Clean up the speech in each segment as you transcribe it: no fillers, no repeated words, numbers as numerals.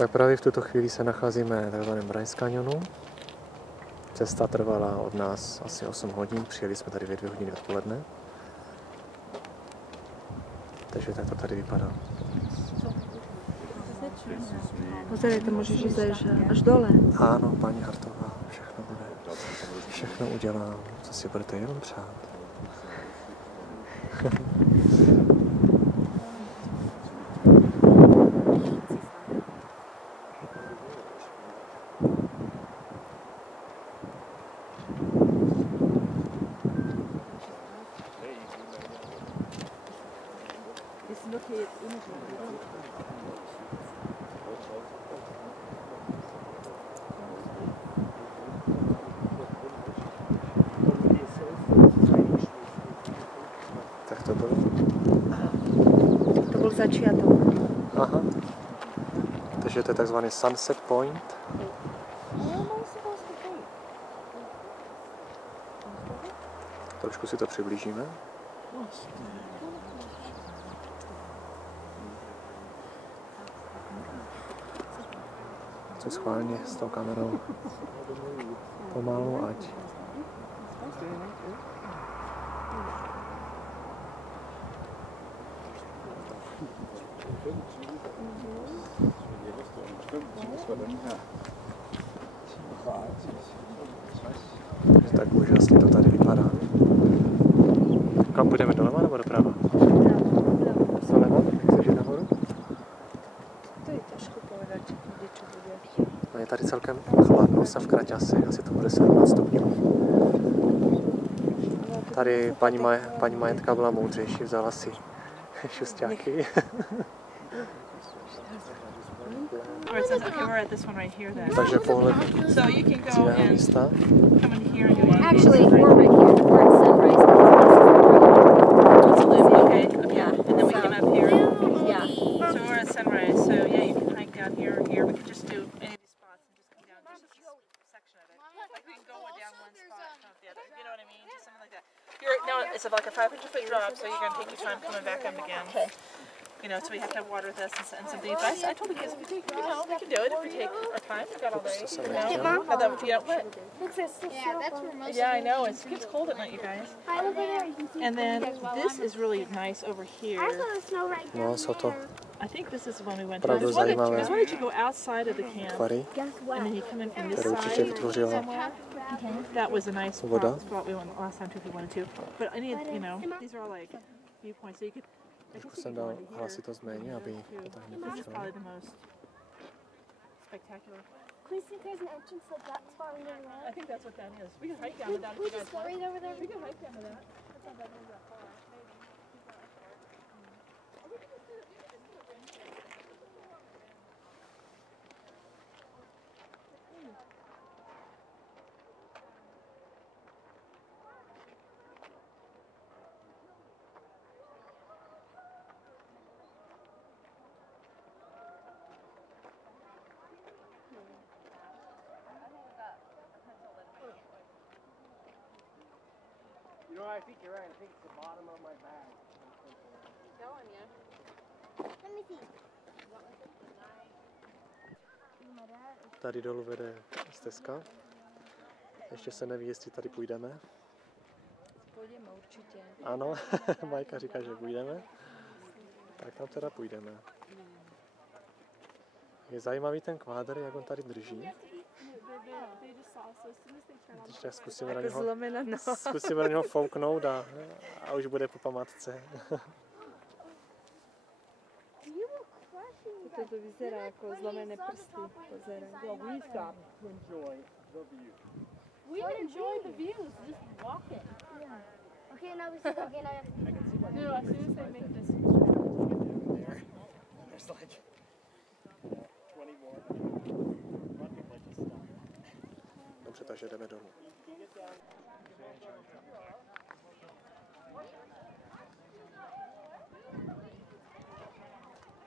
Tak právě v tuto chvíli se nacházíme v tzv. Bryce Canyonu. Cesta trvala od nás asi 8 hodin, přijeli jsme tady ve 2 hodiny odpoledne. Takže tak to tady vypadá. Pozerajte, můžeš jít až dole. Ano, paní Hartová, všechno bude. Všechno udělám, co si budete jenom přát. Tak to bylo? To byl začátek. Aha. Takže to je takzvaný Sunset Point. Trošku si to přiblížíme. Co schválně s tou kamerou pomalu, ať tak úžasně to tady vypadá. Kam půjdeme, doleva nebo doprava? Doleva? Chceš jít nahoru? To je těžko povedat, kde čo bude. No je tady celkem chladno, jsem v Kraťase, asi to bude 17 stupňů. Tady paní majetka byla moudřejší, vzala si šustáky. Takže pohled z jiného místa. Actually, we're right here. We're at Sunrise. Okay, yeah. And then we came up here. Yeah. So we're at Sunrise. So yeah, you can hike down here or here. We could just do any of these spots and just come down. There's just a section of it. Like we can go down one spot, not the other. You know what I mean? Just something like that. You're now it's like a 500-foot drop, so you're gonna take your time coming back up again. Okay. You know, so we have to have water with us and some deep ice. I told the kids, we can do it if we take our time. We've got all day. You know, how that, you know, what? Yeah, that's where most Yeah, I know. It gets cold at night, you guys. And then this is really nice over here. No, jsou to I think this is when we went opravdu to. zajímavé There's one that you go outside of the camp, tvary, and then you come in from this které určitě side vytvořila somewhere. That was a nice voda. spot we went last time too if you wanted to. But any, you know, these are all like viewpoints, so you could. Trošku jsem dal hlasitost méně, aby to tak This is nefučilo. probably the most spectacular. Can we see if there's an entrance like that spot we didn't I think that's what that is. We can hike down to that if you guys want. right over there? We can hike down to that. You know, I think you're right. I think it's the bottom of my bag. Let me see. Tady dolů vede stezka. Ještě se neví, jestli tady půjdeme. Půjdeme určitě. Ano, Majka říká, že půjdeme. Tak tam teda půjdeme. Je zajímavý ten kvádr, jak on tady drží. Když tak zkusíme na něho fouknout a už bude po památce. To vyzerá jako zlomené prsty. Pozerám. We enjoy the views, just walking. Yeah. Okay, now we see the again. No, as soon as they make this. There's like 20 more. Dobře, takže jdeme dolů.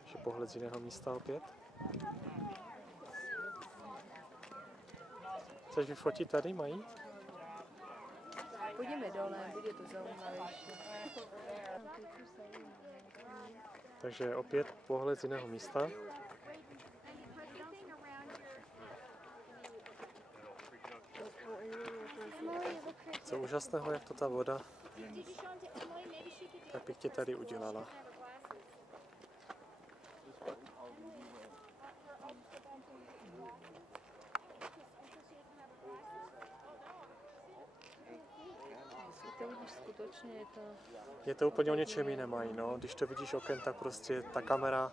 Ještě pohled z jiného místa opět. Chceš vyfotit tady, mají? Půjdeme dole, bude to zajímavější. Takže opět pohled z jiného místa. Co úžasného, jak to ta voda tak pěkně tady udělala. To vidíš skutečně, Je to úplně o něčem jiném, no. Když to vidíš okem, tak prostě ta kamera.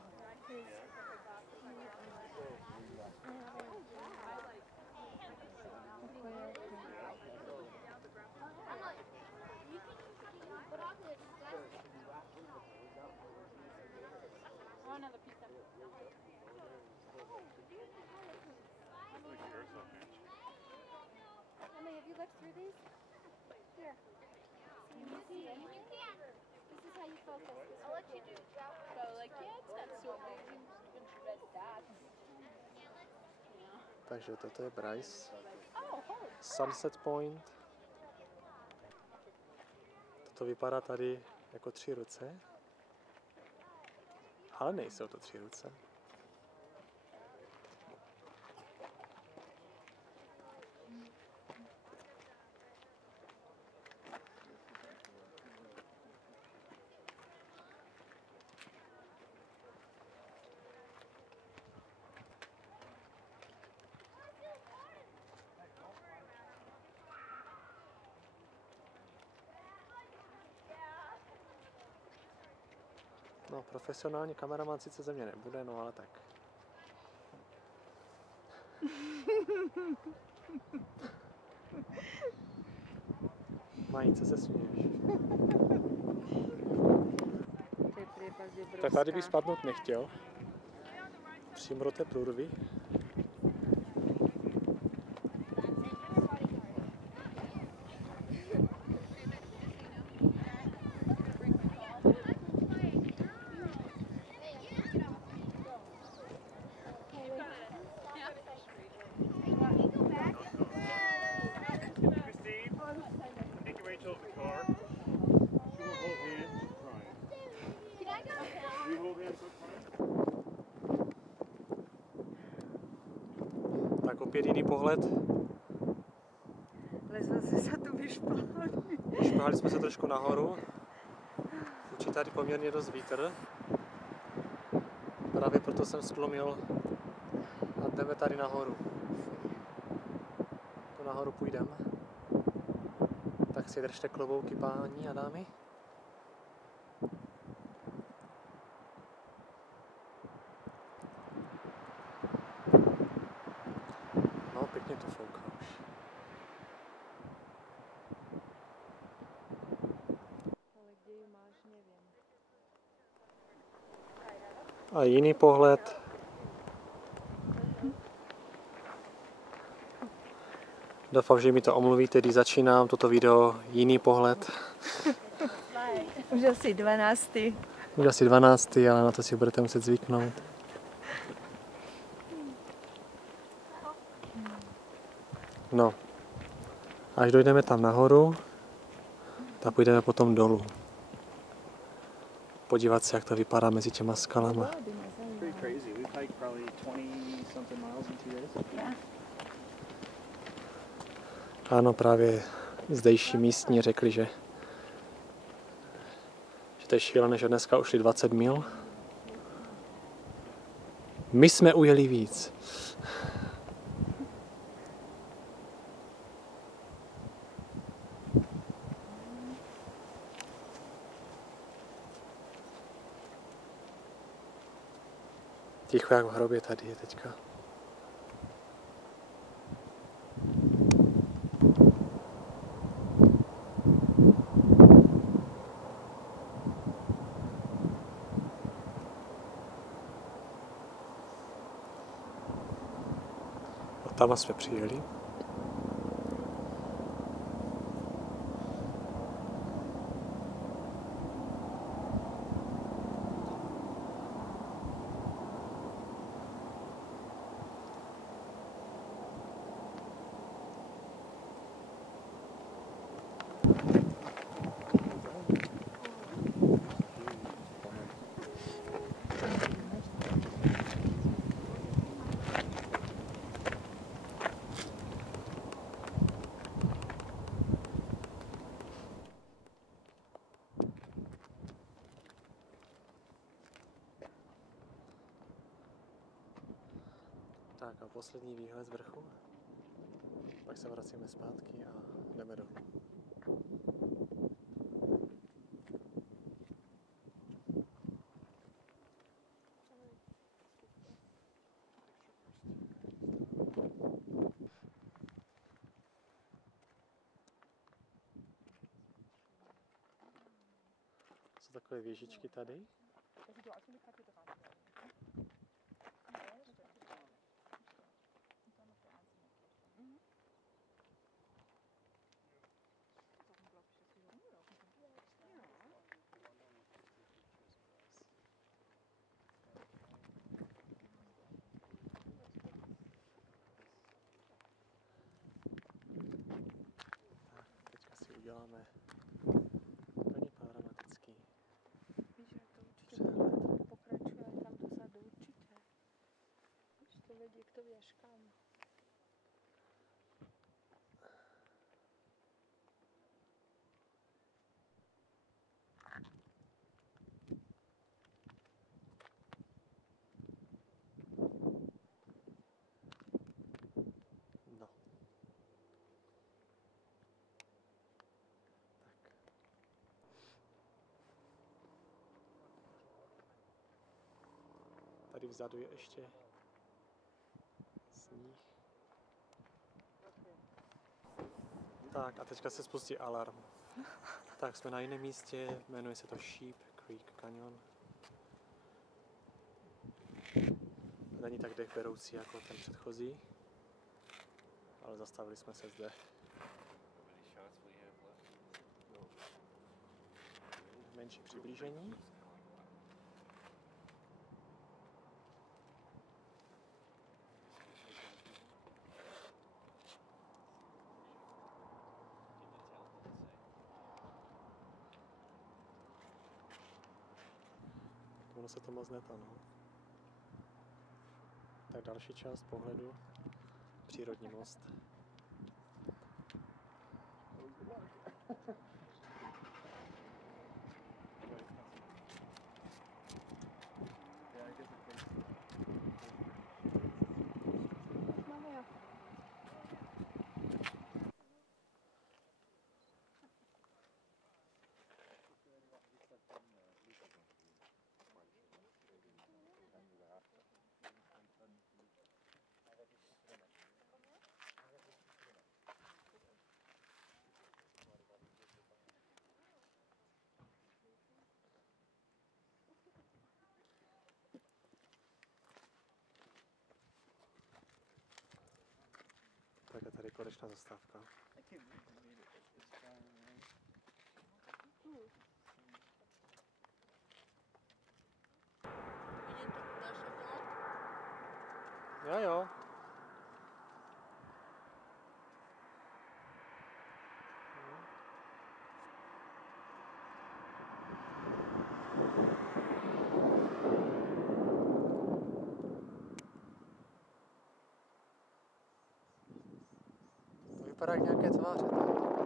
Emma, have you looked through these? Here. Can you see any? This is how you focus. I'll let you do that. So like, yeah, it's not so big when she read that. Takže toto je Bryce. Oh, holy. Sunset Point. Toto vypadá tady jako 3 ruce. Ale nejsou to 3 ruce. No, profesionální kameraman sice ze mě nebude, no ale tak. Mají, co se směješ? Tak tady bych spadnout nechtěl. Přímo do té průrvy. Tak opět jiný pohled. Lezla se za tu vyšplhali. Vyšplhali jsme se trošku nahoru. Učí tady poměrně dost vítr. Právě proto jsem sklomil a jdeme tady nahoru. To nahoru půjdeme. Tak si držte klobouky, páni a dámy. No, pěkně to fouká už. Ale kde ji máš, nevím. A jiný pohled. Doufám, že mi to omluvíte, když začínám toto video. Jiný pohled. Už asi 12. Už asi 12, ale na to si budete muset zvyknout. No, až dojdeme tam nahoru, tak půjdeme potom dolů. Podívat se, jak to vypadá mezi těma skalama. Pretty crazy. We've hiked probably 20 something miles in 2 days. Yeah. Ano, právě zdejší místní řekli, že to je šílené, že dneska ušli 20 mil. My jsme ujeli víc. Ticho jak v hrobě tady je teďka. Tam jsme přijeli. Tak a poslední výhled z vrchu. Pak se vracíme zpátky a jdeme dolů. Jsou takové věžičky tady. Teďka si uděláme úplně panoramický Víš, že to určitě přehled. pokračuje tam dozadu, určitě. Víš, to vedí k to věžkám. No. Tak. Tady vzadu je ještě sníh. Tak a teďka se spustí alarm. Tak jsme na jiném místě, jmenuje se to Sheep Creek Canyon. Není tak dechberoucí jako ten předchozí, ale zastavili jsme se zde. Menší přiblížení. Ono se to moc netá, no. Tak další část pohledu, přírodní most. Máme jo. Tak a tady konečná zastávka. Jo, jo. To vypadá jak nějaké tváře.